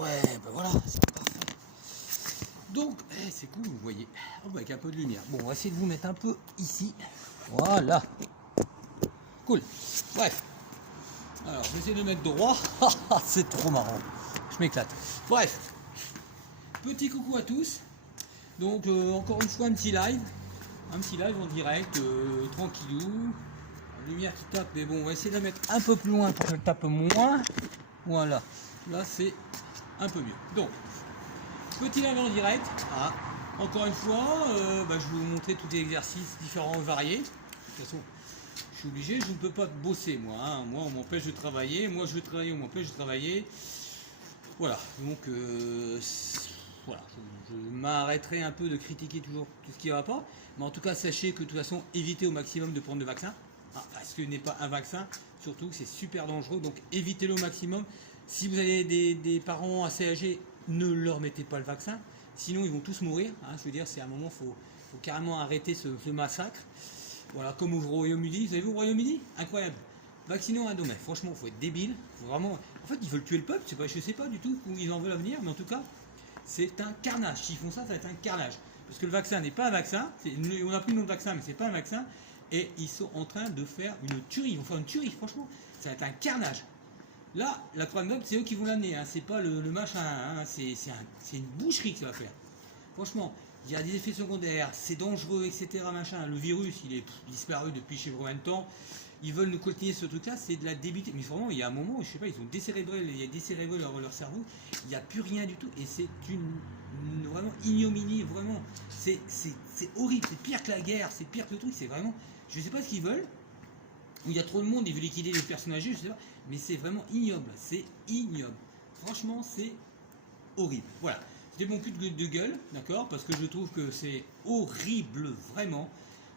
Ouais, ben voilà, c'est parfait. Donc, c'est cool, vous voyez. Oh, avec un peu de lumière. Bon, on va essayer de vous mettre un peu ici. Voilà. Cool. Bref. Alors, je vais essayer de mettre droit. C'est trop marrant. Je m'éclate. Bref. Petit coucou à tous. Donc, encore une fois, un petit live. Un petit live en direct, tranquillou. La lumière qui tape, mais bon, on va essayer de la mettre un peu plus loin pour qu'elle tape moins. Voilà. Là, c'est un peu mieux. Donc, petit live en direct. Ah, encore une fois, je vais vous montrer tous les exercices différents, variés. De toute façon, je suis obligé, je ne peux pas bosser, moi. Hein. Moi, on m'empêche de travailler. Moi, je veux travailler, on m'empêche de travailler. Voilà. Donc, voilà. Je m'arrêterai un peu de critiquer toujours tout ce qui ne va pas. Mais en tout cas, sachez que de toute façon, évitez au maximum de prendre le vaccin. Ah, parce que ce n'est pas un vaccin, surtout que c'est super dangereux. Donc, évitez-le au maximum. Si vous avez des parents assez âgés, ne leur mettez pas le vaccin. Sinon, ils vont tous mourir. Hein. Je veux dire, c'est à un moment, il faut carrément arrêter ce massacre. Voilà, comme au Royaume-Uni. Vous avez vu au Royaume-Uni? Incroyable. Vaccinons un domaine. Franchement, il faut être débile. Faut vraiment... En fait, ils veulent tuer le peuple. Je ne sais pas du tout où ils en veulent venir. Mais en tout cas, c'est un carnage. S'ils font ça, ça va être un carnage. Parce que le vaccin n'est pas un vaccin. On a pris le nom de vaccin, mais c'est pas un vaccin. Et ils sont en train de faire une tuerie. Ils vont faire une tuerie, franchement. Ça va être un carnage. Là, la croix de noble, c'est eux qui vont l'amener. Hein. C'est pas le machin. Hein. C'est une boucherie que ça va faire. Franchement, il y a des effets secondaires, c'est dangereux, etc. Machin. Le virus, il est disparu depuis je sais pas combien de temps. Ils veulent nous continuer ce truc-là, c'est de la débité. Mais vraiment, il y a un moment, je sais pas, ils ont décérébré, il y a décérébré leur cerveau. Il n'y a plus rien du tout. Et c'est une vraiment ignominie, vraiment. C'est horrible, c'est pire que la guerre, c'est pire que le truc. C'est vraiment, je sais pas ce qu'ils veulent. Il y a trop de monde, ils veulent liquider les personnages, je sais pas. Mais c'est vraiment ignoble, c'est ignoble. Franchement, c'est horrible. Voilà. C'était mon cul de gueule, d'accord? Parce que je trouve que c'est horrible, vraiment.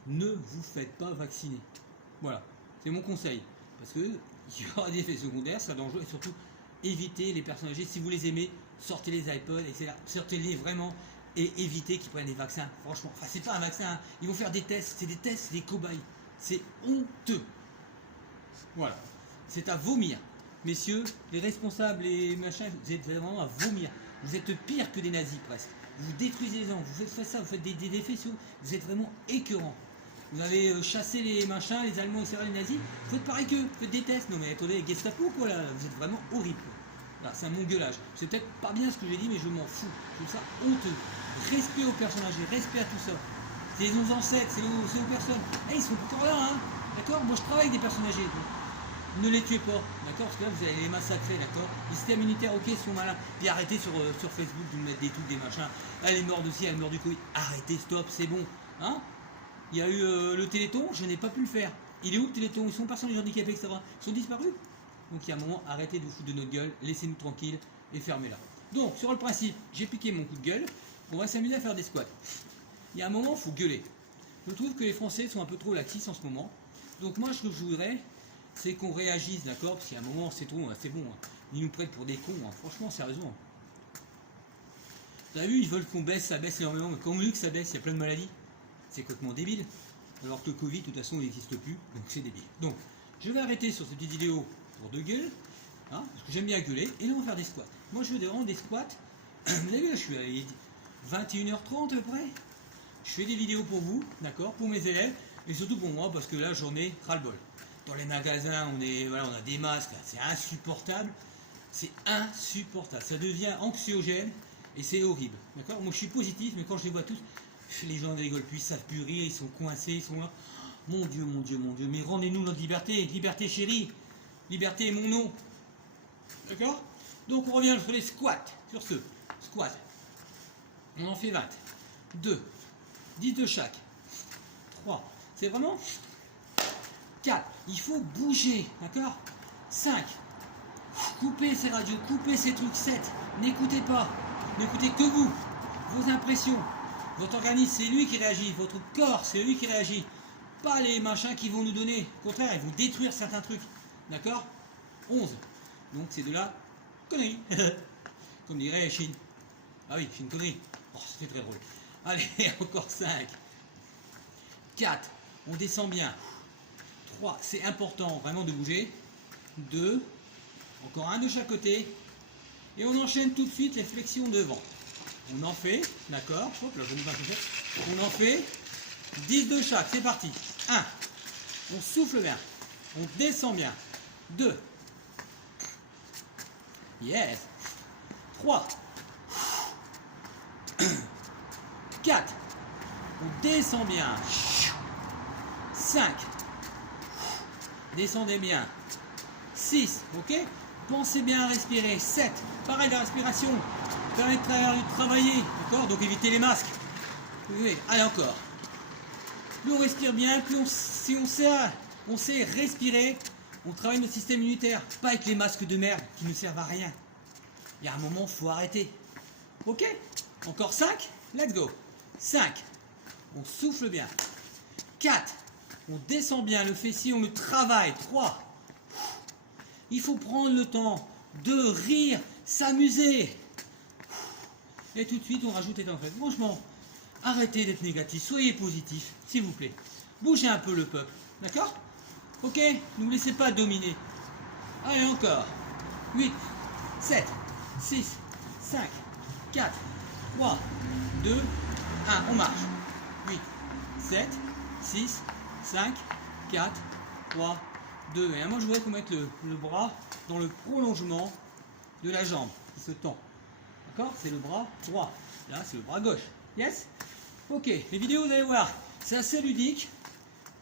Ne vous faites pas vacciner. Voilà. C'est mon conseil. Parce que il y aura des effets secondaires, c'est dangereux. Et surtout, évitez les personnes âgées. Si vous les aimez, sortez les iPods, etc. Sortez-les vraiment. Et évitez qu'ils prennent des vaccins. Franchement. Enfin, c'est pas un vaccin. Hein. Ils vont faire des tests. C'est des tests, c'est des cobayes. C'est honteux. Voilà. C'est à vomir. Messieurs, les responsables et machins, vous êtes vraiment à vomir. Vous êtes pire que des nazis presque. Vous détruisez les gens, vous faites ça, vous faites des effets sur. Vous êtes vraiment écœurants. Vous avez chassé les machins, les Allemands, etc., les nazis. Vous faites pareil qu'eux, vous faites des tests. Non mais attendez, Gestapo quoi là. Vous êtes vraiment horrible. Là, c'est un mongueulage. C'est peut-être pas bien ce que j'ai dit, mais je m'en fous. Je trouve ça honteux. Respect aux personnes âgées, respect à tout ça. C'est nos ancêtres, c'est aux personnes. Ils sont encore là, hein. D'accord? Moi je travaille avec des personnes âgées. Ne les tuez pas, d'accord? Parce que là, vous allez les massacrer, d'accord? Les systèmes immunitaires, ok, sont malins. Puis arrêtez sur Facebook de mettre des trucs, des machins. Elle est morte aussi, elle est morte du Covid. Arrêtez, stop, c'est bon. Hein? Il y a eu le Téléthon, je n'ai pas pu le faire. Il est où le Téléthon? Ils sont personnes handicapées, etc. Ils sont disparus. Donc il y a un moment, arrêtez de vous foutre de notre gueule, laissez-nous tranquilles et fermez-la. Donc, sur le principe, j'ai piqué mon coup de gueule. On va s'amuser à faire des squats. Il y a un moment, il faut gueuler. Je trouve que les Français sont un peu trop laxistes en ce moment. Donc moi, ce que je voudrais, c'est qu'on réagisse, d'accord? Parce qu'il y a un moment, c'est trop, c'est bon. Hein. Ils nous prennent pour des cons, hein. Franchement, sérieusement. Vous avez vu, ils veulent qu'on baisse, ça baisse énormément. Mais quand on veut que ça baisse, il y a plein de maladies. C'est complètement débile. Alors que le Covid, de toute façon, il n'existe plus. Donc c'est débile. Donc, je vais arrêter sur cette petite vidéo pour de gueule. Hein, parce que j'aime bien gueuler. Et là, on va faire des squats. Moi, je veux vraiment des squats. Vous avez vu, là, je suis à 21h30 à peu près. Je fais des vidéos pour vous, d'accord? Pour mes élèves. Et surtout pour moi, parce que là, j'en ai ras-le-bol. Dans les magasins, on a des masques, c'est insupportable. C'est insupportable. Ça devient anxiogène et c'est horrible. D'accord? Moi, je suis positif, mais quand je les vois tous, les gens ne rigolent plus, ils savent plus rire, ils sont coincés, ils sont là. Mon Dieu, mon Dieu, mon Dieu. Mais rendez-nous notre liberté. Liberté chérie. Liberté est mon nom. D'accord? Donc, on revient sur les squats. Sur ce, squat. On en fait 20. 2. 10 de chaque. 3. C'est vraiment... 4. Il faut bouger, d'accord? 5. Coupez ces radios, coupez ces trucs. 7. N'écoutez pas. N'écoutez que vous. Vos impressions. Votre organisme, c'est lui qui réagit. Votre corps, c'est lui qui réagit. Pas les machins qui vont nous donner. Au contraire, ils vont détruire certains trucs. D'accord? 11. Donc c'est de la connerie. Comme dirait Chine. Ah oui, c'est une connerie. Oh, c'était très drôle. Allez, encore 5. 4. On descend bien. 3, c'est important vraiment de bouger. 2, encore un de chaque côté. Et on enchaîne tout de suite les flexions devant. On en fait, d'accord, hop là, on en fait 10 de chaque, c'est parti. 1, on souffle bien, on descend bien. 2, yes. 3, 4, on descend bien. 5, descendez bien. 6, ok. Pensez bien à respirer. 7, pareil la respiration permet de travailler, d'accord. Donc évitez les masques. Oui, allez encore. Plus on respire bien, plus si on sait respirer, on travaille notre système immunitaire. Pas avec les masques de merde qui ne servent à rien. Il y a un moment, il faut arrêter. Ok. Encore 5, let's go. 5, on souffle bien. 4, on descend bien le fessier, on le travaille. 3, il faut prendre le temps de rire, s'amuser. Et tout de suite, on rajoute les temps faibles. Franchement, arrêtez d'être négatif, soyez positif, s'il vous plaît. Bougez un peu le peuple, d'accord? Ok? Ne vous laissez pas dominer. Allez, encore. 8, 7, 6, 5, 4, 3, 2, 1. On marche. 8, 7, 6, 5, 4, 3, 2. Et moi, je voudrais qu'on mette le bras dans le prolongement de la jambe qui se tend. D'accord? C'est le bras droit. Là, c'est le bras gauche. Yes? Ok. Les vidéos, vous allez voir, c'est assez ludique.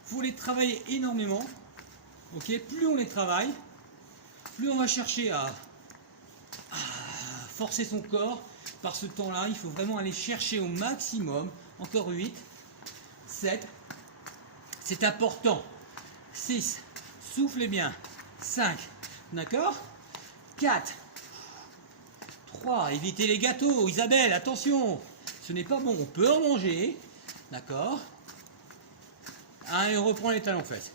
Il faut les travailler énormément. Ok? Plus on les travaille, plus on va chercher à forcer son corps. Par ce temps-là, il faut vraiment aller chercher au maximum. Encore 8, 7. C'est important. 6. Soufflez bien. 5. D'accord? 4. 3. Évitez les gâteaux. Isabelle, attention. Ce n'est pas bon. On peut en manger. D'accord? 1. Et on reprend les talons-fesses.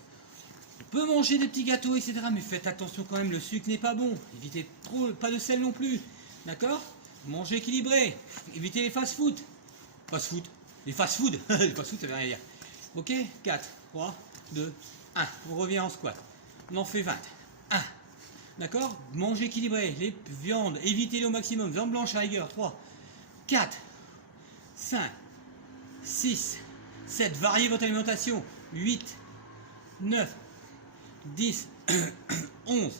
On peut manger des petits gâteaux, etc. Mais faites attention quand même. Le sucre n'est pas bon. Évitez trop. Pas de sel non plus. D'accord? Mangez équilibré. Évitez les fast-food. Fast-food. Les fast-food. Les fast-food, ça veut rien dire. Ok? 4. 3. 2. 1. On revient en squat. On en fait 20. 1. D'accord? Mangez équilibré. Les viandes, évitez-les au maximum. Viande blanche à rigueur. 3. 4. 5. 6. 7. Variez votre alimentation. 8. 9. 10. 11.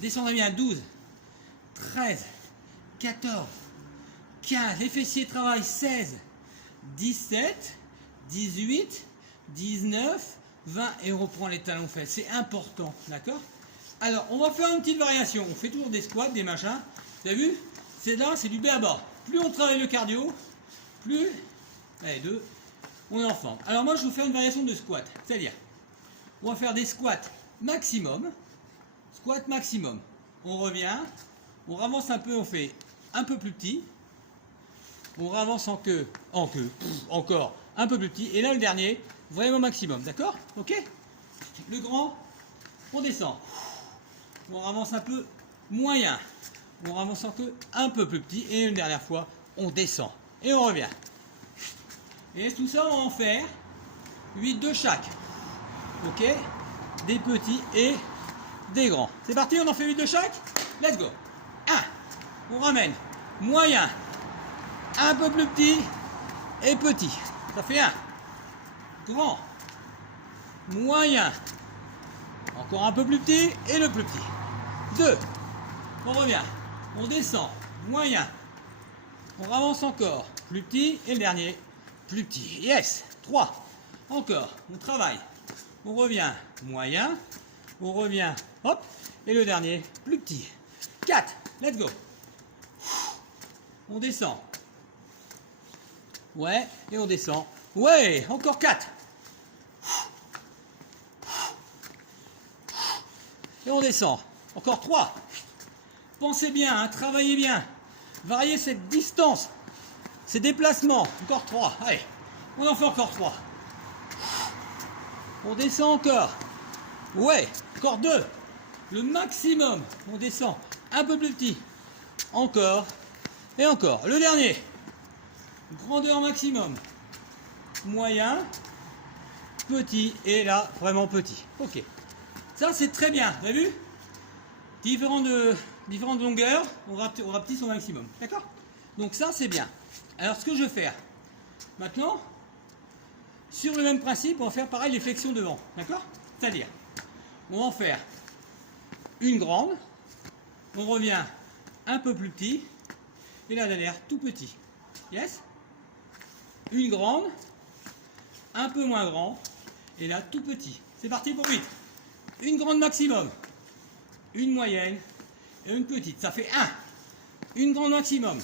Descendez bien. 12. 13. 14. 15. Les fessiers travaillent. 16. 17. 18. 19. 20 et on reprend les talons fesses. C'est important, d'accord? Alors, on va faire une petite variation. On fait toujours des squats, des machins. Vous avez vu? C'est là, c'est du B à bas. Plus on travaille le cardio, plus... Allez, 2. On est en forme. Alors moi, je vais vous faire une variation de squat. C'est-à-dire, on va faire des squats maximum. Squat maximum. On revient. On avance un peu, on fait un peu plus petit. On avance en queue. Encore un peu plus petit. Et là, le dernier... Vraiment maximum, d'accord? Ok? Le grand, on descend. On avance un peu moyen. On avance un peu plus petit. Et une dernière fois, on descend. Et on revient. Et tout ça, on va en faire 8 de chaque. Ok? Des petits et des grands. C'est parti, on en fait 8 de chaque? Let's go. 1. On ramène. Moyen. Un peu plus petit. Et petit. Ça fait 1. Grand, moyen, encore un peu plus petit et le plus petit. 2, on revient, on descend, moyen, on avance encore, plus petit et le dernier, plus petit. Yes. 3, encore, on travaille, on revient, moyen, on revient, hop, et le dernier, plus petit. 4, let's go. On descend. Ouais, et on descend. Ouais, encore 4. Et on descend. Encore 3. Pensez bien, hein, travaillez bien. Variez cette distance, ces déplacements. Encore 3. Allez, on en fait encore 3. On descend encore. Ouais, encore 2. Le maximum. On descend un peu plus petit. Encore. Et encore. Le dernier. Grandeur maximum. Moyen. Petit. Et là, vraiment petit. Ok. Ça, c'est très bien. Vous avez vu? Différentes différentes longueurs, on rapetisse au maximum. D'accord? Donc ça, c'est bien. Alors, ce que je vais faire, maintenant, sur le même principe, on va faire pareil les flexions devant. D'accord? C'est-à-dire, on va en faire une grande, on revient un peu plus petit, et la dernière tout petit. Yes? Une grande, un peu moins grand, et là tout petit. C'est parti pour 8. Une grande maximum, une moyenne et une petite. Ça fait 1. Une grande maximum,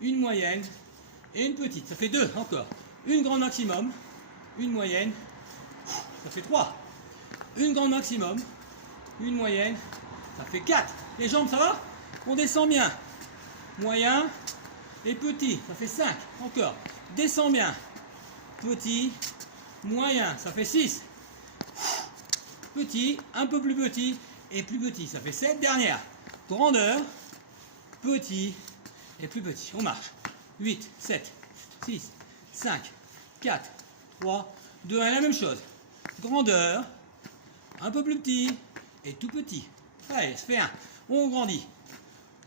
une moyenne et une petite. Ça fait 2 encore. Une grande maximum, une moyenne, ça fait 3. Une grande maximum, une moyenne, ça fait 4. Les jambes, ça va? On descend bien. Moyen et petit, ça fait 5. Encore. Descend bien. Petit, moyen, ça fait 6. Petit, un peu plus petit et plus petit, ça fait 7. Dernière. Grandeur, petit et plus petit. On marche. 8, 7, 6, 5, 4, 3, 2, 1. La même chose. Grandeur, un peu plus petit et tout petit. Allez, ça fait 1. On grandit.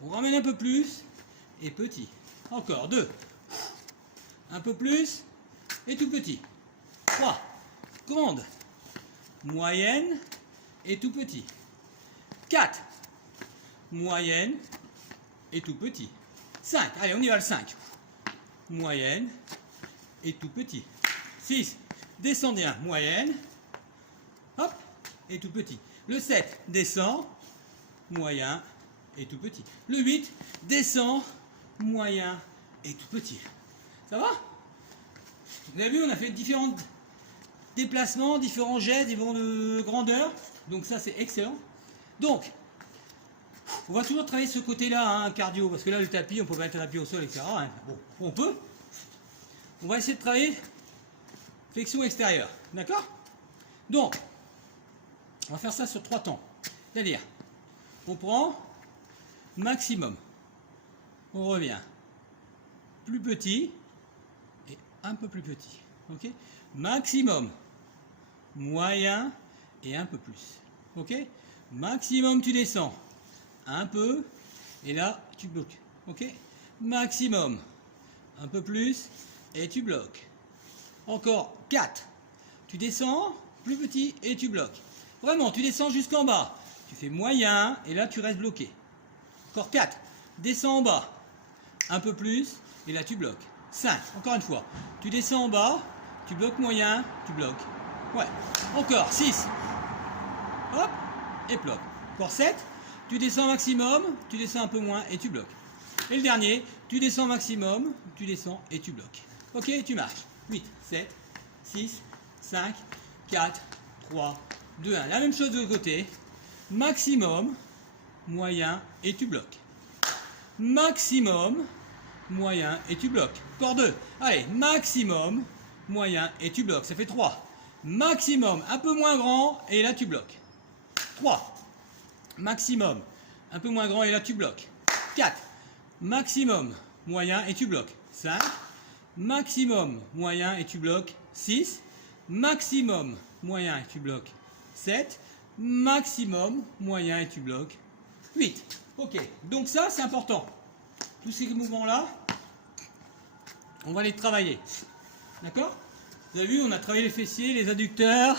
On ramène un peu plus et petit. Encore 2. Un peu plus et tout petit. 3. Grande, moyenne et tout petit. 4. Moyenne et tout petit. 5. Allez, on y va le 5. Moyenne et tout petit. 6. Descend bien. Moyenne. Hop. Et tout petit. Le 7. Descend. Moyen et tout petit. Le 8. Descend. Moyen et tout petit. Ça va? Vous avez vu, on a fait différents déplacements, différents gestes, différentes grandeurs. Donc ça, c'est excellent. Donc, on va toujours travailler ce côté-là, hein, cardio, parce que là, le tapis, on peut mettre un tapis au sol, etc. Hein. Bon, on peut. On va essayer de travailler flexion extérieure. D'accord? Donc, on va faire ça sur 3 temps. C'est-à-dire, on prend maximum. On revient. Plus petit et un peu plus petit. Ok? Maximum. Moyen et un peu plus. Ok? Maximum, tu descends un peu et là, tu bloques. Ok? Maximum. Un peu plus et tu bloques. Encore 4. Tu descends, plus petit et tu bloques. Vraiment, tu descends jusqu'en bas. Tu fais moyen et là, tu restes bloqué. Encore 4. Descends en bas. Un peu plus et là, tu bloques. 5. Encore une fois. Tu descends en bas, tu bloques moyen, tu bloques. Ouais. Encore 6. Hop. Et bloque. Encore 7. Tu descends maximum, tu descends un peu moins et tu bloques. Et le dernier, tu descends maximum, tu descends et tu bloques. Ok, tu marches. 8, 7, 6, 5, 4, 3, 2, 1. La même chose de l'autre côté. Maximum, moyen et tu bloques. Maximum, moyen et tu bloques. Encore 2. Allez, maximum, moyen et tu bloques. Ça fait 3. Maximum, un peu moins grand et là tu bloques. 3. Maximum, un peu moins grand et là tu bloques. 4. Maximum, moyen et tu bloques. 5. Maximum, moyen et tu bloques. 6. Maximum, moyen et tu bloques. 7. Maximum, moyen et tu bloques. 8. Ok, donc ça c'est important. Tous ces mouvements-là, on va les travailler. D'accord? Vous avez vu, on a travaillé les fessiers, les adducteurs.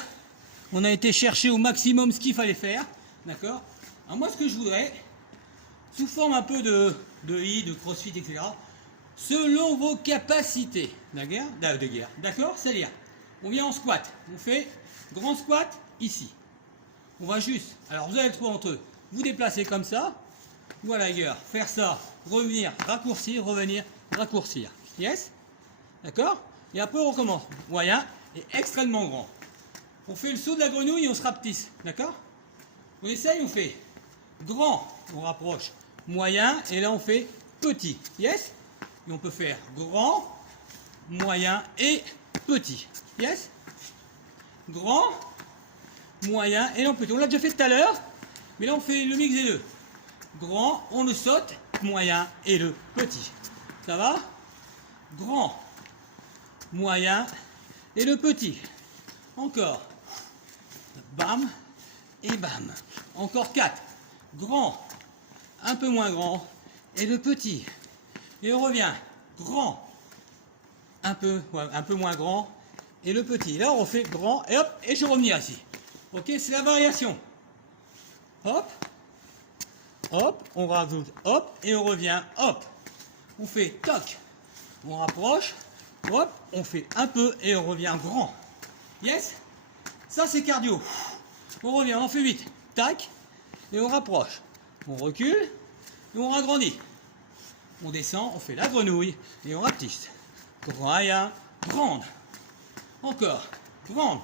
On a été chercher au maximum ce qu'il fallait faire. D'accord? Alors moi, ce que je voudrais, sous forme un peu de HIIT, de crossfit, etc., selon vos capacités, d'accord? C'est-à-dire, on vient en squat, on fait grand squat ici. On va juste, alors vous allez le trouver entre eux, vous déplacer comme ça, ou à la rigueur, faire ça, revenir, raccourcir, revenir, raccourcir. Yes? D'accord? Et après on recommence. Moyen et extrêmement grand. On fait le saut de la grenouille et on se rapetisse. D'accord? On essaye, on fait grand, on rapproche, moyen, et là on fait petit. Yes? Et on peut faire grand, moyen et petit. Yes? Grand, moyen et là petit. On l'a déjà fait tout à l'heure, mais là on fait le mix des deux. Grand, on le saute, moyen et le petit. Ça va? Grand, moyen et le petit. Encore. Bam et bam. Encore 4. Grand, un peu moins grand, et le petit. Et on revient, grand, un peu moins grand, et le petit. Là, on fait grand, et hop, et je reviens ici. Ok, c'est la variation. Hop, hop, on rajoute, hop, et on revient, hop. On fait toc, on rapproche, hop, on fait un peu, et on revient grand. Yes? Ça, c'est cardio. On revient, on fait vite. Tac, et on rapproche. On recule, et on ragrandit. On descend, on fait la grenouille, et on rapetisse. Moyen, grande. Encore, grande.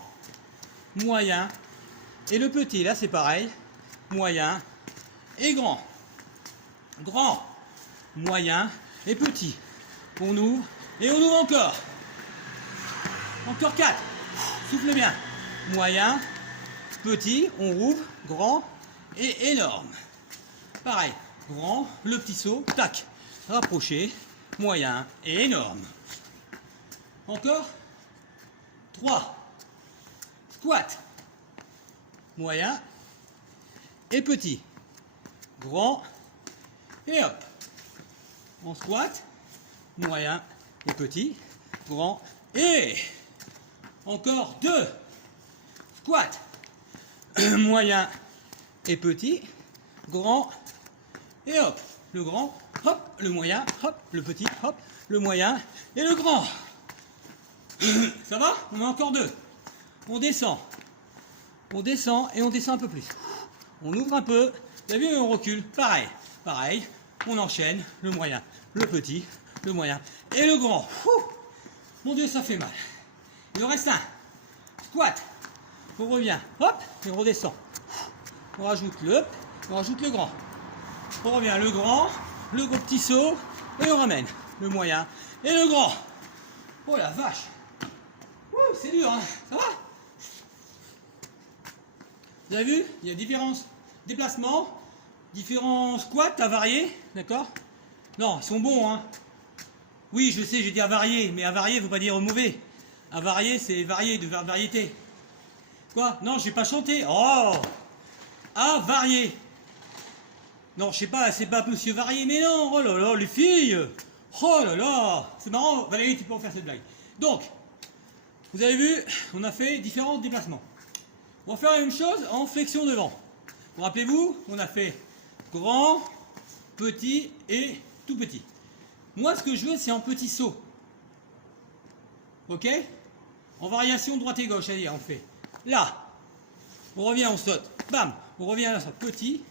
Moyen. Et le petit, là, c'est pareil. Moyen et grand. Grand, moyen et petit. On ouvre, et on ouvre encore. Encore 4. Souffle bien. Moyen, petit, on rouvre, grand et énorme. Pareil, grand, le petit saut, tac, rapproché, moyen et énorme. Encore 3. Squat, moyen et petit, grand et hop. On squat, moyen et petit, grand et encore 2. Squat, moyen et petit, grand et hop. Le grand, hop, le moyen, hop, le petit, hop, le moyen et le grand. Ça va? On a encore 2. On descend et on descend un peu plus. On ouvre un peu, vous avez vu, on recule, pareil, pareil, on enchaîne, le moyen, le petit, le moyen et le grand. Mon Dieu, ça fait mal. Il en reste un. Squat. On revient, hop, et on redescend. On rajoute le grand. On revient le grand, le gros petit saut, et on ramène le moyen et le grand. Oh la vache. C'est dur, hein. Ça va? Vous avez vu? Il y a différents déplacements, différents squats à varier, d'accord? Non, ils sont bons, hein. Oui, je sais, j'ai dit à varier, mais à varier ne veut pas dire mauvais. À varier, c'est varier, de variété. Quoi? Non, j'ai pas chanté. Oh! À varier. Non, je sais pas, c'est pas monsieur varié, mais non, oh là là, les filles! Oh là là! C'est marrant, Valérie, tu peux en faire cette blague. Donc, vous avez vu, on a fait différents déplacements. On va faire la même chose en flexion devant. Vous rappelez-vous, on a fait grand, petit et tout petit. Moi, ce que je veux, c'est en petit saut. Ok? En variation droite et gauche, c'est-à-dire on fait là, on revient, on saute, bam, on revient là, ça, petit,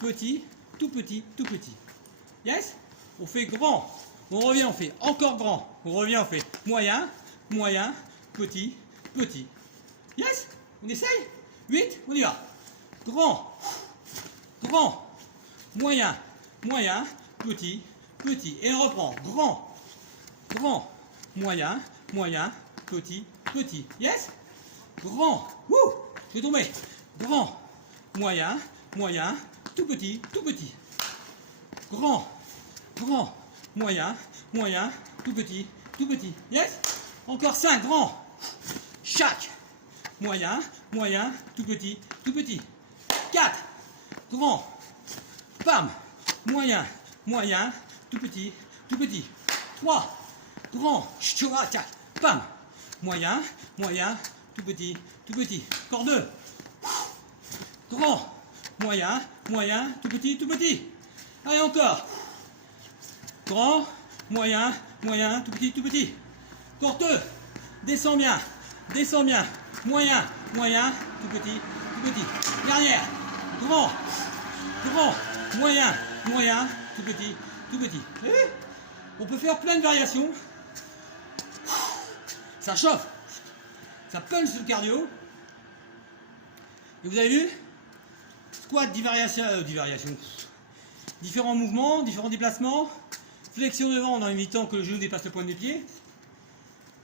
petit, tout petit, tout petit. Yes? On fait grand, on revient, on fait encore grand, on revient, on fait moyen, moyen, petit, petit. Yes? On essaye? 8, on y va. Grand, grand, moyen, moyen, petit, petit. Et on reprend. Grand, grand, moyen, moyen, petit, petit. Yes? Grand, wouh, je vais tomber. Grand, moyen, moyen, tout petit, tout petit. Grand, grand, moyen, moyen, tout petit, tout petit. Yes? Encore 5, grand. Chaque. Moyen, moyen, tout petit, tout petit. 4. Grand. Pam. Moyen, moyen, tout petit, tout petit. 3. Grand. Chura, tac. Pam. Moyen, moyen, tout petit, tout petit. Encore 2. Grand. Moyen, moyen, tout petit, tout petit. Allez, encore. Grand, moyen, moyen, tout petit, tout petit. Encore 2. Descends bien. Descends bien. Moyen, moyen, tout petit, tout petit. Dernière. Grand, grand, moyen, moyen, tout petit, tout petit. Vous avez vu? On peut faire plein de variations. Ça chauffe. Ça punch le cardio. Et vous avez vu? Squat, 10 variations. Différents mouvements, différents déplacements. Flexion devant en évitant que le genou dépasse le point des pieds.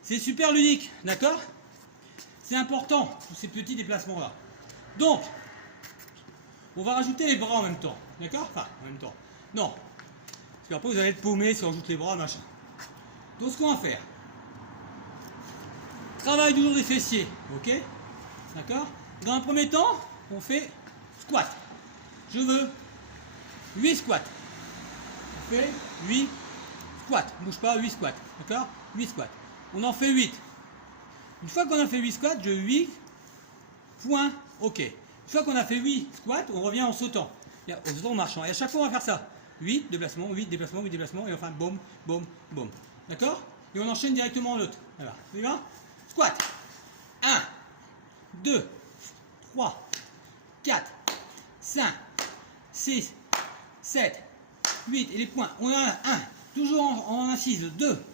C'est super ludique, d'accord? C'est important, tous ces petits déplacements-là. Donc, on va rajouter les bras en même temps, d'accord? Enfin, en même temps. Non. Parce qu'après, vous allez être paumé si on rajoute les bras, machin. Donc, ce qu'on va faire, travail du jour des fessiers, ok? D'accord? Dans un premier temps, on fait squat. Je veux 8 squats. On fait 8 squats. On ne bouge pas, 8 squats. D'accord? 8 squats. On en fait 8. Une fois qu'on a fait 8 squats, je 8 points. OK. Une fois qu'on a fait 8 squats, on revient en sautant. En sautant, en marchant. Et à chaque fois, on va faire ça. 8 déplacements, 8 déplacements, 8 déplacements. Et enfin, boum, boum, boum. D'accord? Et on enchaîne directement l'autre. Voilà. On y va? Squat. 1, 2, 3, 4, 5, 6, 7, 8. Et les points. On a 1. Toujours en incise. 2,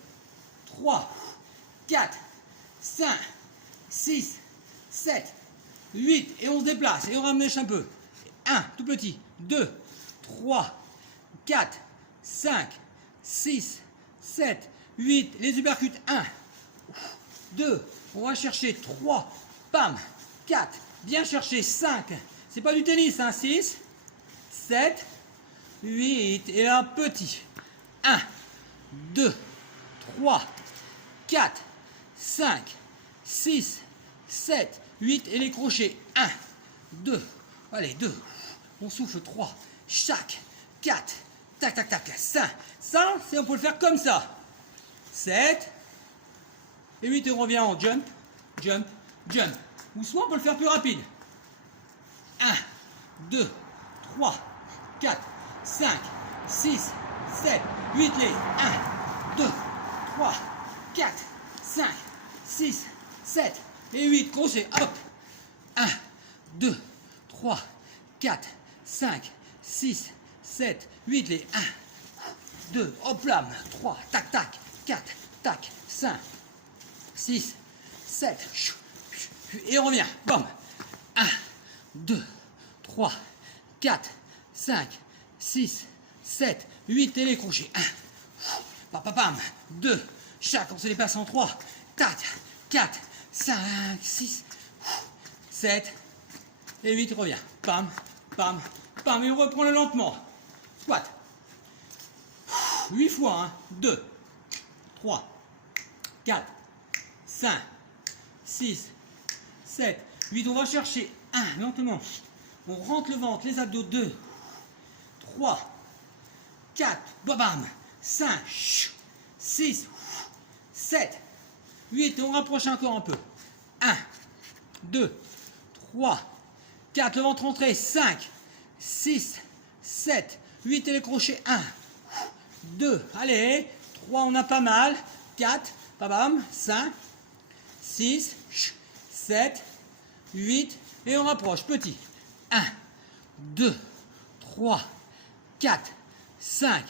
3, 4, 5, 6, 7, 8. Et on se déplace. Et on ramèche un peu. 1, tout petit. 2, 3, 4, 5, 6, 7, 8. Les uppercuts. 1, 2. On va chercher 3. Pam. 4. Bien chercher. 5. C'est pas du tennis. Hein. 6, 7, 8. Et un petit. 1, 2, 3, 4, 5, 6, 7, 8. Et les crochets. 1, 2. Allez, 2. On souffle 3. Chaque. 4. Tac, tac, tac. 5. Ça, on peut le faire comme ça. 7. Et 8, et on revient en jump, jump, jump. Ou soit on peut le faire plus rapide. 1, 2, 3, 4, 5, 6, 7, 8, les 1, 2, 3, 4, 5, 6, 7 et 8. Crochet, hop. 1, 2, 3, 4, 5, 6, 7, 8, les 1, 2, hop là, 3, tac, tac, 4, tac, 5, 6, 7, et on revient, bam, 1, 2, 3, 4, 5, 6, 7, 8, et les crochets, 1, pam, pam, pam, 2, chaque, on se dépasse en 3, tac, 4, 5, 6, 7, et 8, revient, pam, pam, pam, et on reprend le lentement, squat, 8 fois, hein, 2, 3, 4, 5, 6, 7, 8. On va chercher 1, lentement. On rentre le ventre, les abdos. 2, 3, 4, bam, 5, 6, 7, 8. Et on rapproche encore un peu. 1, 2, 3, 4. Le ventre rentré. 5, 6, 7, 8. Et les crochets. 1, 2. Allez. 3, on a pas mal. 4, bam, 5, 6, 7, 8, et on rapproche, petit. 1, 2, 3, 4, 5,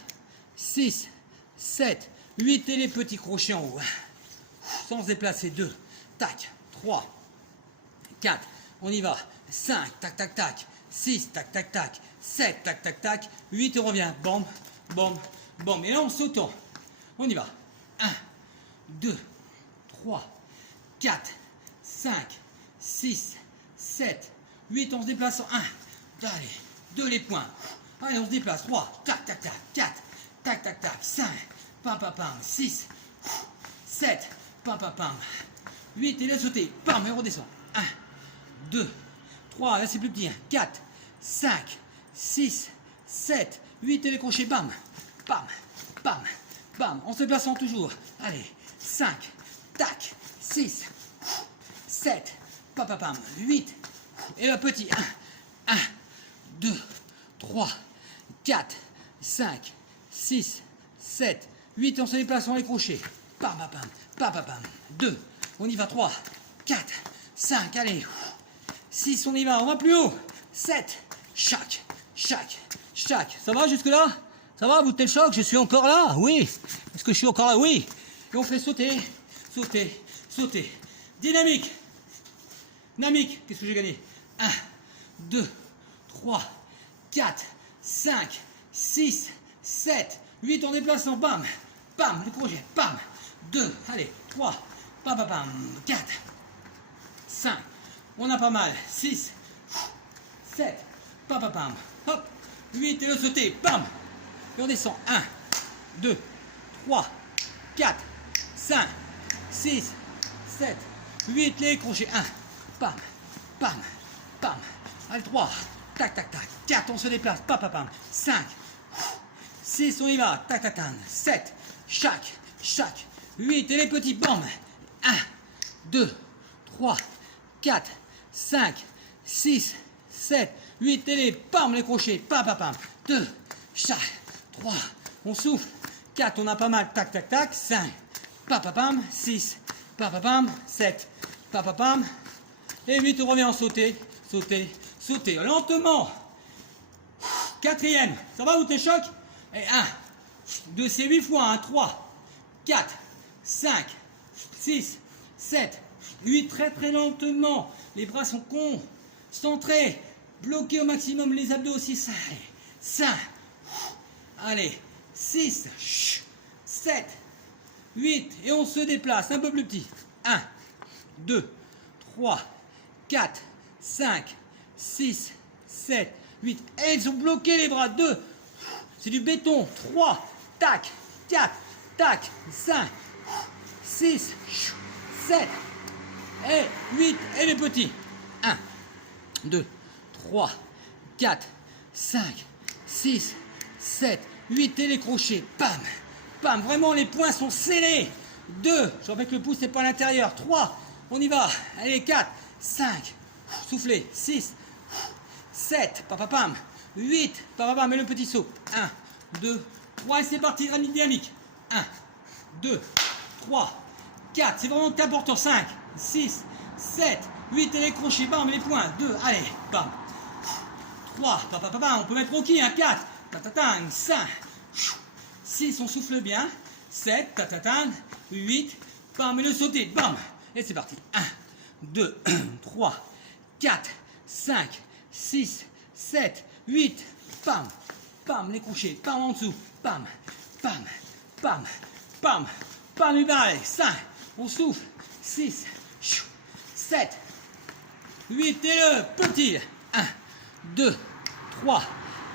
6, 7, 8, et les petits crochets en haut. Sans se déplacer, 2, tac, 3, 4, on y va. 5, tac, tac, tac, 6, tac, tac, tac, 7, tac, tac, tac, 8, et on revient. Bam, bam, bam. Et là, on sautant. On y va. 1, 2, 3, 4, 5, 6, 7, 8, on se déplace en 1. Allez, 2 les points. Allez, on se déplace. 3, tac, tac, tac, 4, tac, tac, tac, 5, pam, pam, pam, 6, 7, pam, pam, pam, 8, et là, sauter. Pam, et on redescend. 1, 2, 3, là, c'est plus petit. 4, 5, 6, 7, 8, et les crochets. Bam, bam, bam, bam. En se déplaçant toujours. Allez, 5, tac, 6, 7, pam, pam, pam, 8, et le petit, 1, 2, 3, 4, 5, 6, 7, 8, on se déplace, on les crochets, pam, pam, pam, pam, pam, pam, 2, on y va, 3, 4, 5, allez, 6, on y va, on va plus haut, 7, chaque, ça va jusque là? Ça va, vous êtes le choc? Je suis encore là? Oui. Est-ce que je suis encore là? Oui. Et on fait sauter, sauter, sauter. Dynamique. Dynamique. Qu'est-ce que j'ai gagné? 1, 2, 3, 4, 5, 6, 7, 8. On déplace en bam. Bam. Le crochet. Bam. 2. Allez. 3. Bam, bam, bam. 4. 5. On a pas mal. 6. 7. Bam, bam, bam. Hop. 8. Et le sauter. Bam. Et on descend. 1, 2, 3, 4, 5, 6, 7, 8. Les crochets. 1. Bam. Bam. Bam. Allez, 3, tac, tac, tac. 4, on se déplace, pam, pam, pam. 5, 6, on y va, tac, tac, tac. 7, chaque. 8, et les petits, bam. 1, 2, 3, 4, 5, 6, 7, 8, et les, pam, les crochets, pam, pam, pam. 2, chaque. 3, on souffle. 4, on a pas mal, tac, tac, tac. 5, pam, pam, pam. 6, pam, pam, pam. 7, pam, pam, pam. Et 8, on revient en sauter, sauter, lentement. 4e, ça va ou t'es choc? Et 1, 2, c'est 8 fois, 1, 3, 4, 5, 6, 7, 8, très très lentement. Les bras sont concentrés, bloqués au maximum, les abdos aussi. 5, allez, 6, 7, 8, et on se déplace, un peu plus petit. 1, 2, 3, 4, 5, 6, 7, 8. Et ils ont bloqué les bras. 2. C'est du béton. 3. Tac. 4. Tac. 5. 6. 7. Et 8. Et les petits. 1, 2, 3, 4, 5, 6, 7, 8. Et les crochets. Pam. Pam. Vraiment, les poings sont scellés. 2. Je rappelle que le pouce n'est pas à l'intérieur. 3. On y va. Allez, 4. 5, soufflez, 6, 7, pam, 8, pam, et le petit saut, 1, 2, 3, et c'est parti, dynamique, 1, 2, 3, 4, c'est vraiment important, 5, 6, 7, 8, et les crochets, bam, les poings, 2, allez, bam, 3, pam, on peut mettre Rocky, 4, 5, 6, on souffle bien, 7, 8, bam, et le sauter, bam, et c'est parti, 1, 2, 3, 4, 5, 6, 7, 8, pam, les crochets, pam en dessous, pam, et barré, 5, on souffle, 6, 7, 8, et le petit, 1, 2, 3,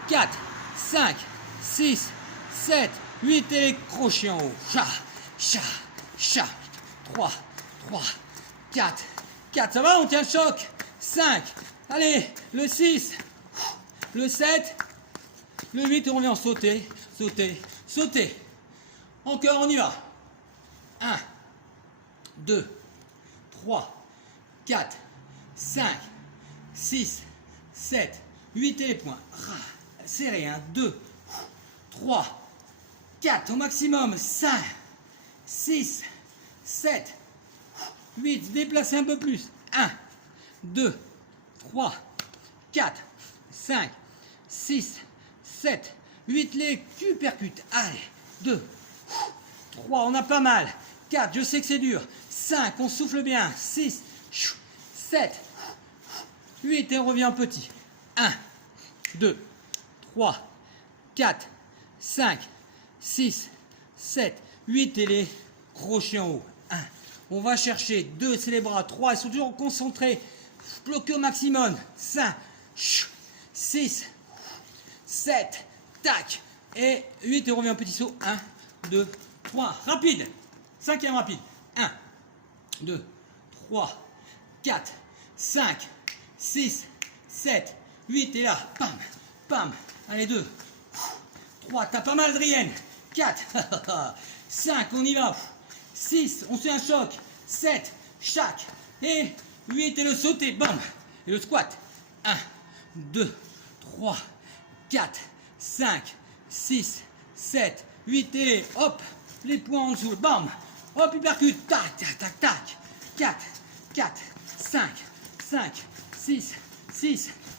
4, 5, 6, 7, 8, et les crochets en haut, 3, 4, 4, ça va, on tient le choc. 5, allez, le 6, le 7, le 8, et on vient sauter. Encore, on y va. 1, 2, 3, 4, 5, 6, 7, 8, et les poings. Serré, 1, 2, 3, 4, au maximum. 5, 6, 7, 8, déplacez un peu plus. 1, 2, 3, 4, 5, 6, 7, 8, les culs percute. Allez, 2, 3, on a pas mal. 4, je sais que c'est dur. 5, on souffle bien. 6, 7, 8, et on revient en petit. 1, 2, 3, 4, 5, 6, 7, 8, et les crochets en haut. 1, on va chercher. 2, c'est les bras. 3, ils sont toujours concentrés. Bloqués au maximum. 5, 6, 7, tac. Et 8, et on revient en petit saut. 1, 2, 3. Rapide. 5e rapide. 1, 2, 3, 4, 5, 6, 7, 8. Et là, pam. Allez, 2, 3. T'as pas mal, Adrienne. 4, 5, on y va. 6, on fait un choc. 7, chaque. Et 8, et le sauter, bam. Et le squat. 1, 2, 3, 4, 5, 6, 7, 8, et hop, les poings en dessous, bam. Hop, hypercute, tac, 4, 5, 6,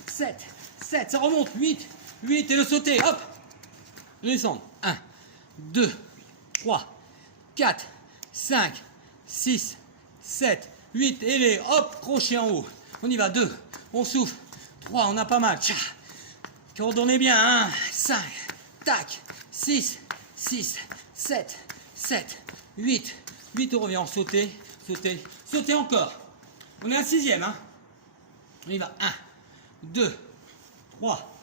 7, ça remonte, 8, et le sauter, hop. Descendre. 1, 2, 3, 4, 5, 6, 7, 8, et les, hop, crochet en haut. On y va, 2, on souffle. 3, on a pas mal. Coordonnez bien, 1, 5, tac, 6, 7, 8, on revient en sauter encore. On est à 6e, hein. On y va, 1, 2, 3,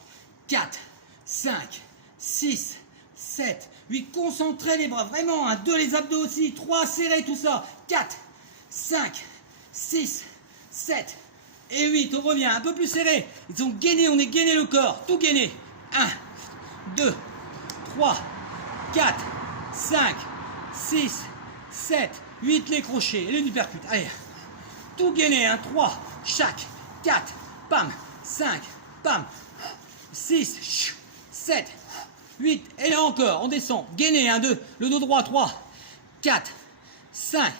4, 5, 6, 7, 8, concentrez les bras, vraiment, 1, 2, les abdos aussi, 3, serrez tout ça, 4, 5, 6, 7, et 8, on revient, un peu plus serré. Ils ont gainé, on est gainé le corps, tout gainé. 1, 2, 3, 4, 5, 6, 7, 8, les crochets, et les uppercuts. Allez, tout gainé, hein, 3, chaque, 4, pam, 5, pam, 6, 7, 8, et là encore, on descend, gainé, 1, 2, le dos droit, 3, 4, 5,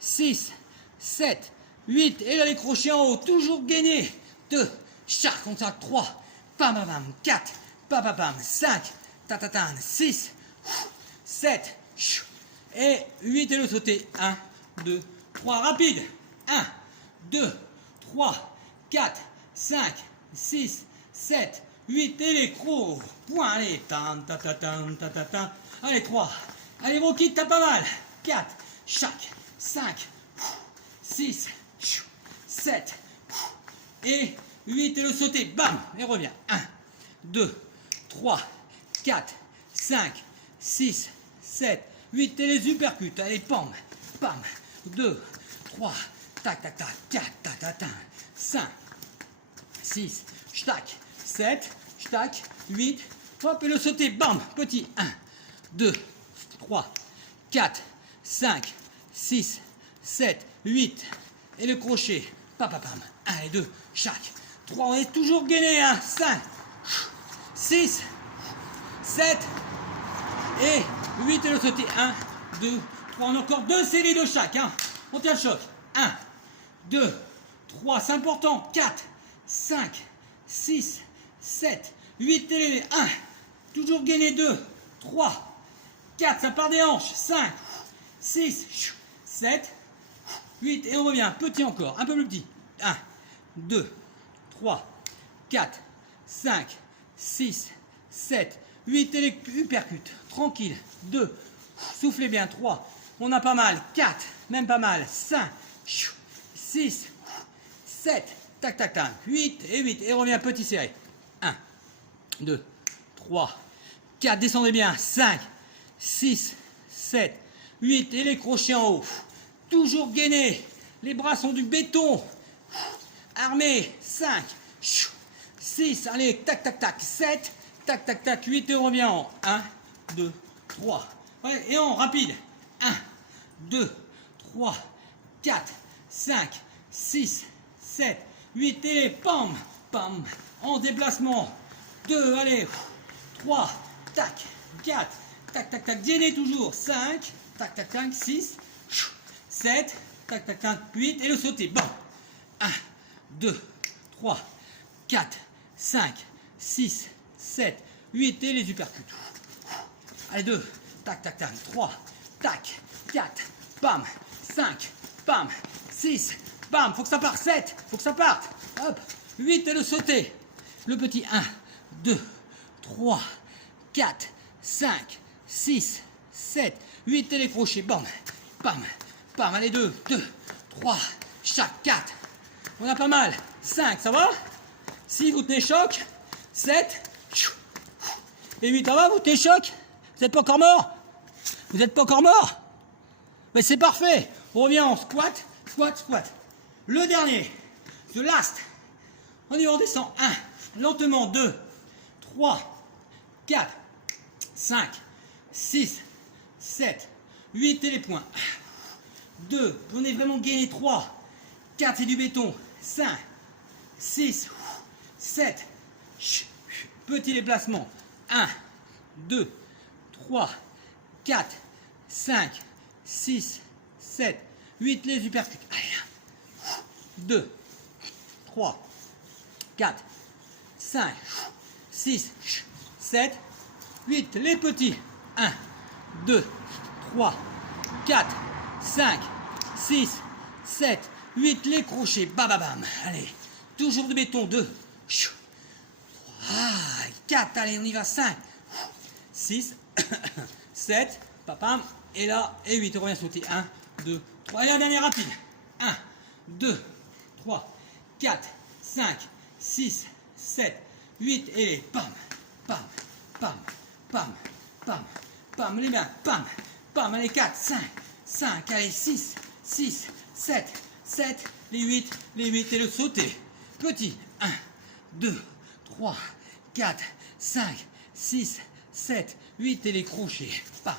6, 7, 8, et là les crochets en haut, toujours gainé, 2, chaque, on sac, 3, pam, pam, pam, 4, pam, pam, pam, 5, ta, ta, ta, 6, 7, et 8, et le sauté, 1, 2, 3, rapide, 1, 2, 3, 4, 5, 6, 7, 8, et les crocs, point, allez, tan, ta, ta, tan, ta, ta, tan, allez, 3, allez, Rocky, t'as pas mal, 4, chaque, 5, 6, 7, et 8, et le sauté, bam, et reviens, 1, 2, 3, 4, 5, 6, 7, 8, et les uppercuts, allez, pam, pam, 2, 3, tac, tac, tac, 4, tac, tac, tac, 5, 6, tac, 7, tac, 8, hop, et le sauté, bam, petit, 1, 2, 3, 4, 5, 6, 7, 8, et le crochet, pam, pam, pam, 1 et 2, chaque, 3, on est toujours gainé, 1, 5, 6, 7, et 8, et le sauté, 1, 2, 3, on a encore 2 séries de chaque, hein. On tient le choc, 1, 2, 3, c'est important, 4, 5, 6, 7, 8, et 1, toujours gainé, 2, 3, 4, ça part des hanches, 5, 6, 7, 8, et on revient, petit encore, un peu plus petit, 1, 2, 3, 4, 5, 6, 7, 8, et les uppercuts, tranquille, 2, soufflez bien, 3, on a pas mal, 4, même pas mal, 5, 6, 7, tac, tac, tac, 8, et revient petit serré, 1, 2, 3, 4, descendez bien, 5, 6, 7, 8, et les crochets en haut, toujours gainé, les bras sont du béton, armé, 5, 6, allez, tac, tac, tac, 7, tac, tac, tac, 8, et on revient en 1, 2, 3, ouais, et en rapide, 1, 2, 3, 4, 5, 6, 7, 8, et pam, pam, en déplacement, 2, allez, 3, tac, 4, tac, tac, tac, gainé toujours, 5, tac, tac, tac, 6, 7, tac, tac, tac, 8, et le sauté, bon, 1, 2, 3, 4, 5, 6, 7, 8, et les uppercuts, allez, 2, tac, tac, tac, 3, tac, 4, bam, 5, bam, 6, bam, faut que ça parte, 7, faut que ça parte, hop, 8, et le sauté, le petit 1, 2, 3, 4, 5, 6, 7, 8, et les crochets, bam, bam, bam, allez, 2, 3, chaque, 4, on a pas mal, 5, ça va? 6, vous tenez choc, 7, et 8, ça va, vous tenez choc? Vous n'êtes pas encore mort? Vous n'êtes pas encore mort? Mais c'est parfait, on revient en squat, squat, squat. Le dernier, the last, on y va, on descend, 1, lentement, 2, 3, 4, 5, 6, 7, 8, et les points. 2, on est vraiment gainé, 3, 4, c'est du béton, 5, 6, 7, petit déplacement, 1, 2, 3, 4, 5, 6, 7, 8, les uppercuts. Allez, 2, 3, 4, 5, 6, 7, 8, les petits. 1, 2, 3, 4, 5, 6, 7, 8, les crochets. Bam, bam, bam. Allez, toujours de béton. 2, 3, 4, allez, on y va. 5, 6, 7, papam, et là, et 8, on revient sauter. 1, 2, 3, et la dernière rapide. 1, 2, 3, 4, 5, 6, 7, 8, et les pam, pam, pam, pam, pam, pam, les mains, pam, pam, allez, 4, 5, allez, 6, 7, les 8, et le sauter. petit. 1, 2, 3, 4, 5, 6, 7, 8 et les crochets. Pam,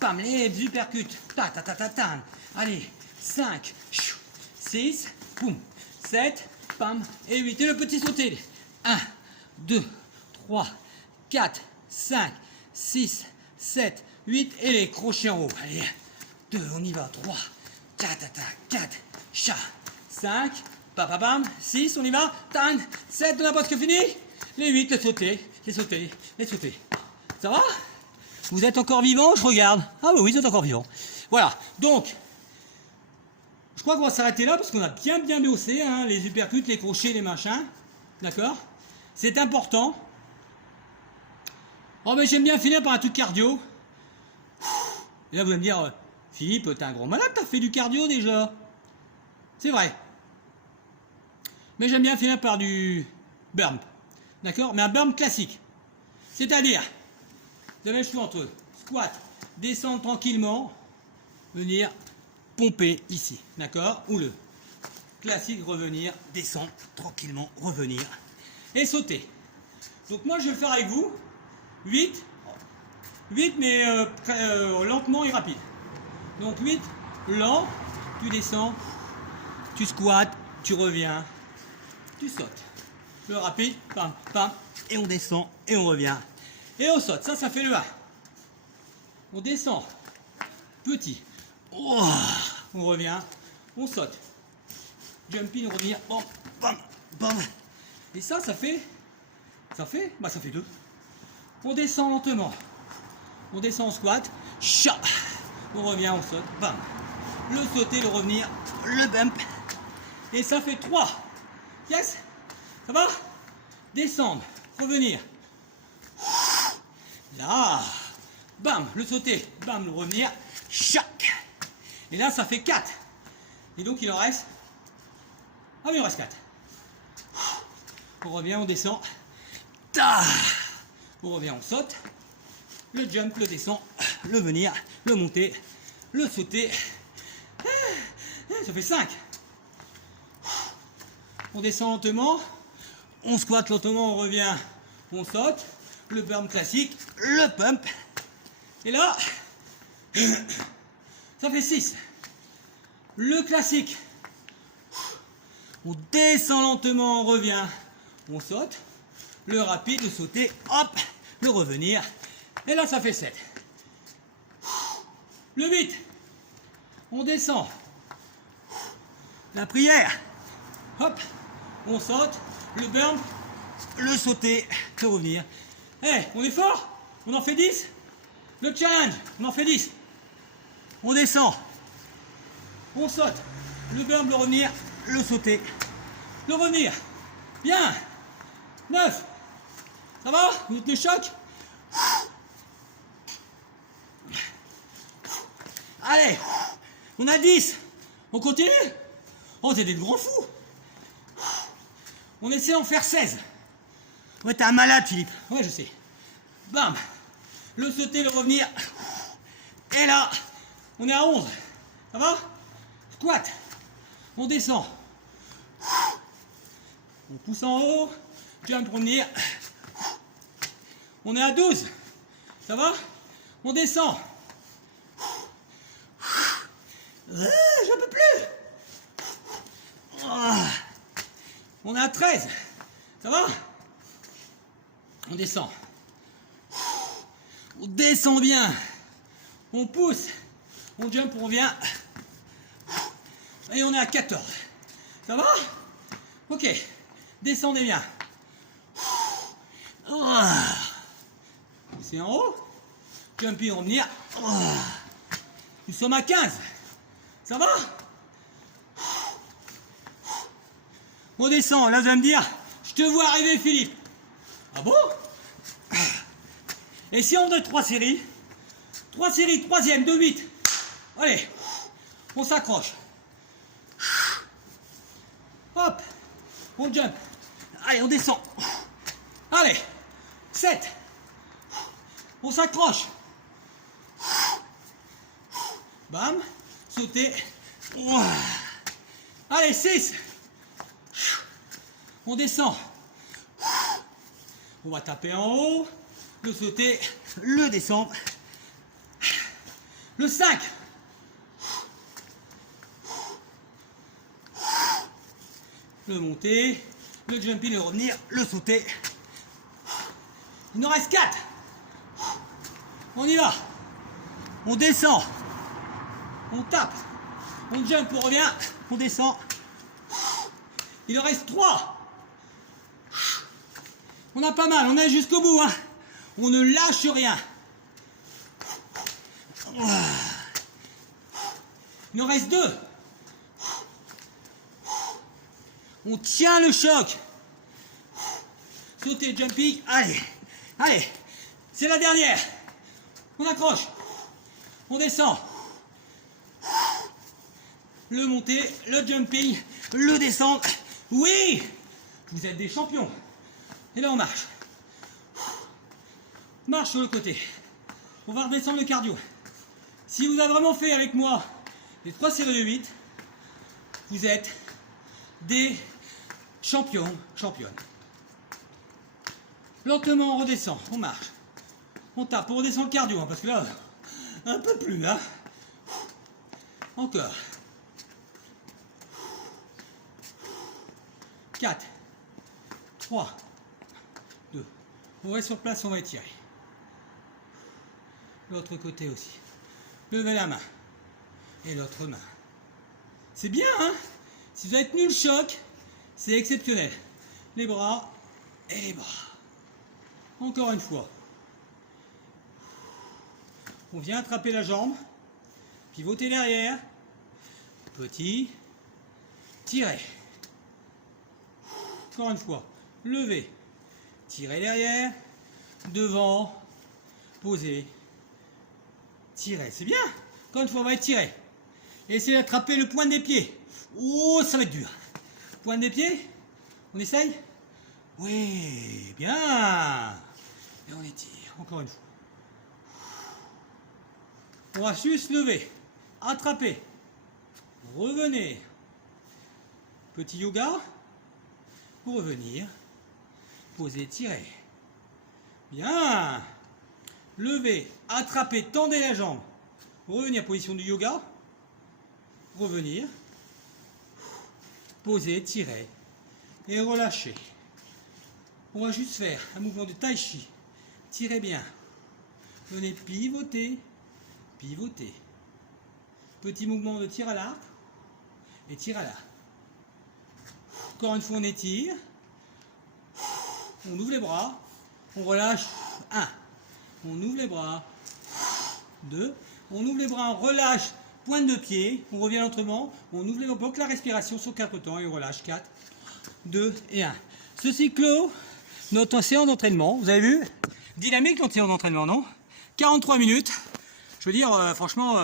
pam, les uppercuts. Ta, ta, ta, ta, ta. Allez, 5, 6, boum, 7, pam, et 8. Et le petit sauté. 1, 2, 3, 4, 5, 6, 7, 8 et les crochets en haut. Allez, 2, on y va. 3, 4, 4, chat, 5, pam, 6, on y va. Tan, 7, on n'a pas ce que fini. Les 8, les sauter, les sauter, les sauter. Ça va? Vous êtes encore vivant? Je regarde. Ah oui, vous êtes encore vivant. Voilà, donc, je crois qu'on va s'arrêter là parce qu'on a bien bossé, hein, les uppercuts, les crochets, les machins. D'accord? C'est important. Oh, mais j'aime bien finir par un truc cardio. Et là, vous allez me dire, Philippe, t'es un gros malade, t'as fait du cardio déjà. C'est vrai. Mais j'aime bien finir par du burn. D'accord? Mais un burn classique. C'est-à-dire, vous avez le choix entre squat, descendre tranquillement, venir pomper ici. D'accord? Ou le classique, revenir, descendre tranquillement, revenir et sauter. Donc moi, je vais le faire avec vous. 8 mais lentement et rapide. Donc 8, lent, tu descends, tu squattes, tu reviens, tu sautes. Le rapide, pam, pam, et on descend, et on revient. Et on saute, ça fait le 1. On descend, petit, oh, on revient, on saute. Jumping, on revient, bam, bam, bam. Et ça fait 2. On descend lentement. On descend en squat. Chat. On revient, on saute. Bam. Le sauter, le revenir. Le bump. Et ça fait 3. Yes? Ça va? Descendre. Revenir. Là. Bam. Le sauter. Bam. Le revenir. Chac. Et là, ça fait 4. Et donc, il en reste. Ah oui, il en reste 4. On revient, on descend. Ta. On revient, on saute. Le jump, le descend, le venir, le monter, le sauter. Ça fait 5. On descend lentement. On squatte lentement, on revient, on saute. Le burn classique, le pump. Et là, ça fait 6. Le classique. On descend lentement, on revient, on saute. Le rapide, le sauter, hop, le revenir. Et là, ça fait 7. Le 8. On descend. La prière. Hop, on saute. Le burn, le sauter, le revenir. Eh, on est fort? On en fait 10? Le challenge, on en fait 10. On descend. On saute. Le burn, le revenir, le sauter, le revenir. Bien. 9. Ça va? Vous êtes le choc? Allez, on a 10. On continue? Oh, t'es des grands fous. On essaie d'en faire 16. Ouais, t'es un malade, Philippe. Ouais, je sais. Bam. Le sauter, le revenir. Et là, on est à 11. Ça va? Squat. On descend. On pousse en haut. Jump, revenir. On est à 12. Ça va? On descend. J'en peux plus. On est à 13. Ça va? On descend. On descend bien. On pousse. On jump, on revient. Et on est à 14. Ça va? Ok. Descendez bien. C'est en haut. Jumpy, revenir. Nous sommes à 15. Ça va? On descend. Là, vous allez me dire, je te vois arriver, Philippe. Ah bon? Et si on donne 3 séries? 3 séries, troisième de 8. Allez, on s'accroche. Hop, on jump. Allez, on descend. Allez, 7. On s'accroche. Bam, sauter. Allez, 6. On descend. On va taper en haut, le sauter, le descendre. Le 5. Le monter, le jumping, le revenir, le sauter. Il nous reste 4. On y va. On descend. On tape. On jump, on revient. On descend. Il en reste 3. On a pas mal, on est jusqu'au bout. Hein. On ne lâche rien. Il en reste 2. On tient le choc. Sauter, jumping. Allez. Allez. C'est la dernière. On accroche. On descend. Le monter, le jumping, le descendre. Oui! Vous êtes des champions. Et là, on marche. Marche sur le côté. On va redescendre le cardio. Si vous avez vraiment fait avec moi les 3 séries de 8, vous êtes des champions, championnes. Lentement, on redescend, on marche. On tape, on redescend le cardio, hein, parce que là, un peu plus, hein. Encore. 4, 3, 2. On reste sur place, on va étirer. L'autre côté aussi. Levez la main. Et l'autre main. C'est bien, hein? Si vous avez tenu le choc, c'est exceptionnel. Les bras et les bras. Encore une fois. On vient attraper la jambe. Pivoter derrière. Petit. Tirer. Encore une fois. Lever. Tirer derrière. Devant. Poser. Tirer. C'est bien. Encore une fois, on va étirer. Essayez d'attraper le point des pieds. Oh, ça va être dur. Point des pieds. On essaye? Oui, bien. Et on étire. Encore une fois. On va juste lever. Attraper. Revenez. Petit yoga. Revenir. Poser, tirer. Bien. Lever, attraper, tendez la jambe. Revenir, position du yoga. Revenir. Poser, tirer. Et relâcher. On va juste faire un mouvement de tai chi. Tirez bien. Venez pivoter. Pivoter. Petit mouvement de tir à l'arc. Et tir à l'arc. Encore une fois, on étire. On ouvre les bras. On relâche. 1. On ouvre les bras. 2. On ouvre les bras, on relâche. Pointe de pied. On revient lentement. On ouvre les bras. Bloque la respiration sur 4 temps et on relâche. 4, 2 et 1. Ceci clôt notre séance d'entraînement. Vous avez vu? Dynamique notre séance d'entraînement, non? 43 minutes. Je veux dire, franchement,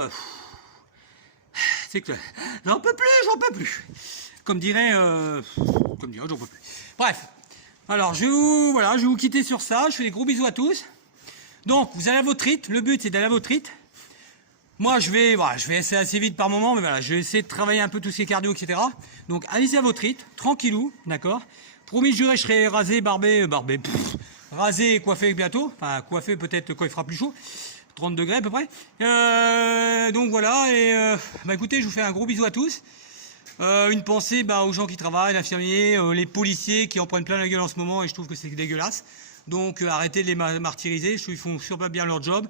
c'est que j'en peux plus. Comme dirait, j'en peux plus. Bref. Alors, je vais vous quitter sur ça. Je fais des gros bisous à tous. Donc, vous allez à votre rythme. Le but, c'est d'aller à votre rythme. Moi, je vais essayer assez vite par moment, mais voilà, je vais essayer de travailler un peu tout ce qui est cardio, etc. Donc, allez-y à votre rythme, tranquillou, d'accord? Promis, juré, je serai rasé, rasé et coiffé bientôt. Enfin, coiffé peut-être quand il fera plus chaud. 30 degrés à peu près. Donc voilà, et écoutez, je vous fais un gros bisou à tous. Une pensée aux gens qui travaillent, les infirmiers, les policiers qui en prennent plein la gueule en ce moment, et je trouve que c'est dégueulasse. Donc arrêtez de les martyriser, je trouve qu'ils font super bien leur job.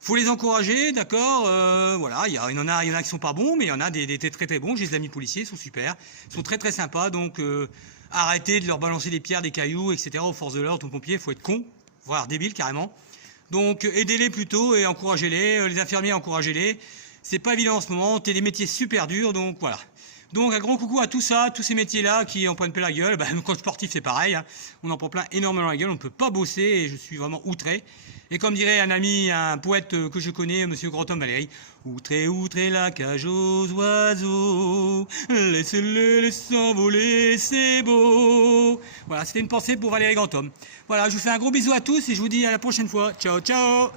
Faut les encourager, d'accord. Voilà, il y en a qui sont pas bons, mais il y en a des très très bons. J'ai des amis policiers, ils sont super, ils sont très très sympas. Donc arrêtez de leur balancer des pierres, des cailloux, etc. aux forces de l'ordre, aux pompiers. Faut être con, voire débile carrément. Donc aidez-les plutôt et encouragez-les. Les infirmiers, encouragez-les. C'est pas évident en ce moment, c'est des métiers super durs, donc voilà. Donc un grand coucou à tout ça, tous ces métiers-là qui en prennent plein la gueule. Même coach sportif, c'est pareil, hein. On en prend plein énormément la gueule, on ne peut pas bosser et je suis vraiment outré. Et comme dirait un ami, un poète que je connais, monsieur Grand-Homme Valéry, outré, outré la cage aux oiseaux, laissez-les s'envoler, c'est beau. Voilà, c'était une pensée pour Valéry Grand-Homme. Voilà, je vous fais un gros bisou à tous et je vous dis à la prochaine fois. Ciao, ciao.